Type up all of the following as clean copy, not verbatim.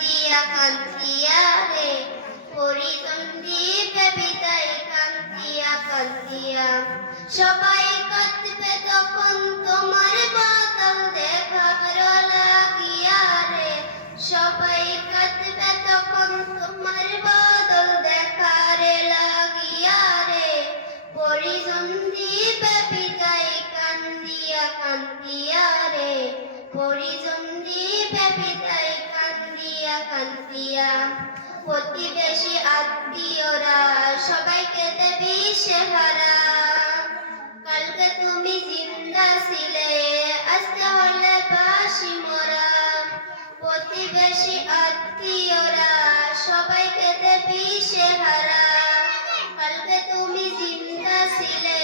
কান্দিয়া রে পরিজন দিবে বিদায় কান্দিয়া কান্দিয়া সবাই কাঁদবে তখন তোমার বদল দেখার লাগিয়া রে সবাই কাঁদবে তখন তোমার বদল দেখার লাগিয়া রে পরিজন দিবে বিদায় কান্দিয়া কান্দিয়া রে পরিজন দিবে বিদায় কান্দিয়া কান্দিয়া প্রতিবেশী আত্মীয়রা সবাইকে দেবী সেহারা কালকে তুমি জিন্দা ছিলে আজকে হলে বাসি মরা প্রতিবেশী আত্মীয়রা সবাইকে দেবী সেহারা কালকে তুমি জিন্দা ছিলে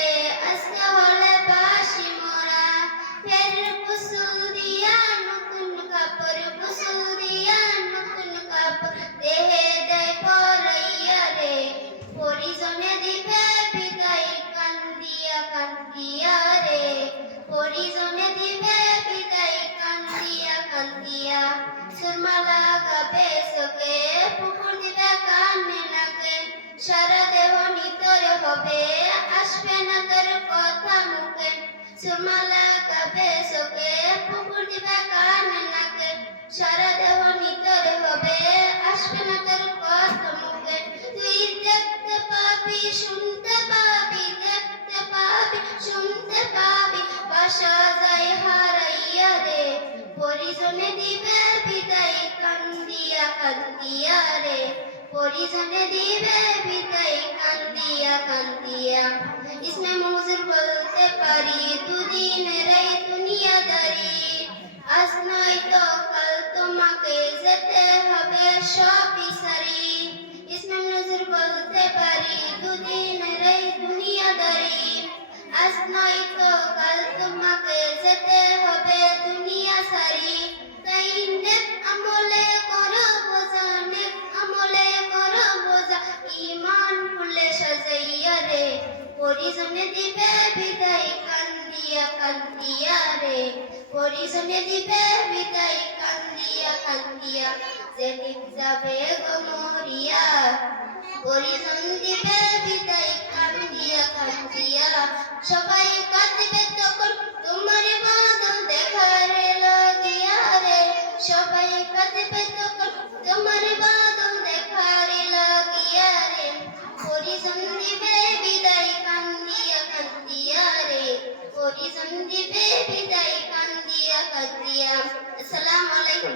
আজকে হলে বাসি মরা ফের গোসল দিয়া নতুন কাপড় গোসল দিয়া নতুন কাপড় দেহে দেয় পরাইয়া রে পরিজনে দিবে বিদায় কান্দিয়া কান্দিয়া রে পরিজনে দিবে বিদায় কান্দিয়া কান্দিয়া সুরমা লাগাবে চোখে পুকুর দিবে কানে নাকে সারা দেহ নিতরে হবে আসবে না তোর কথা মুখে সুরমা লাগাবে চোখে পুকুর দিবে কানে নাকে সারা দেহ নিতরে হবে আসবে না তোর কথা মুখে তুই দেখতে পাবি শুনতে পাবি দেখতে পাবি শুনতে পাবি বাসা যায় হারাইয়া রে পরিজনে দিবে বিদায় কান্দিয়া কান্দিয়া রে পরিজনে দিবে বিদায় কান্দিয়া কান্দিয়া इसमें मुझे বলতে পারি দুদিন রাই দুনিয়াদারি আজ নয় তো কাল তোমাকে যেতে হবে সবই সারি इसमें मुझे বলতে পারি দুদিন রাই দুনিয়াদারি আজ নয় তো কাল তোমাকে যেতে হবে দুনিয়া সারি তাই নেক আমলে করো বোঝা নেক আমলে করো বোঝা ঈমান ফুলে সাজাইয়া রে পরিজনে দিবে বিদায় কান্দিয়া কান্দিয়া রে পরিজনে দিবে বিদায় কান্দিয়া কান্দিয়া যেদিন যাবে গো মরিয়া পরিজন দিবে বিদায় কান্দিয়া কান্দিয়া সবাই কাঁদবে তখন তোমার বদল দেখার লাগিয়া রে সবাই কাঁদবে তখন তোমার বদল দেখার লাগিয়া রে পরিজন দিবে বিদায় কান্দিয়া কান্দিয়া রে পরিজন দিবে বিদায় কান্দিয়া কান্দিয়া আসসালামু আলাইকুম।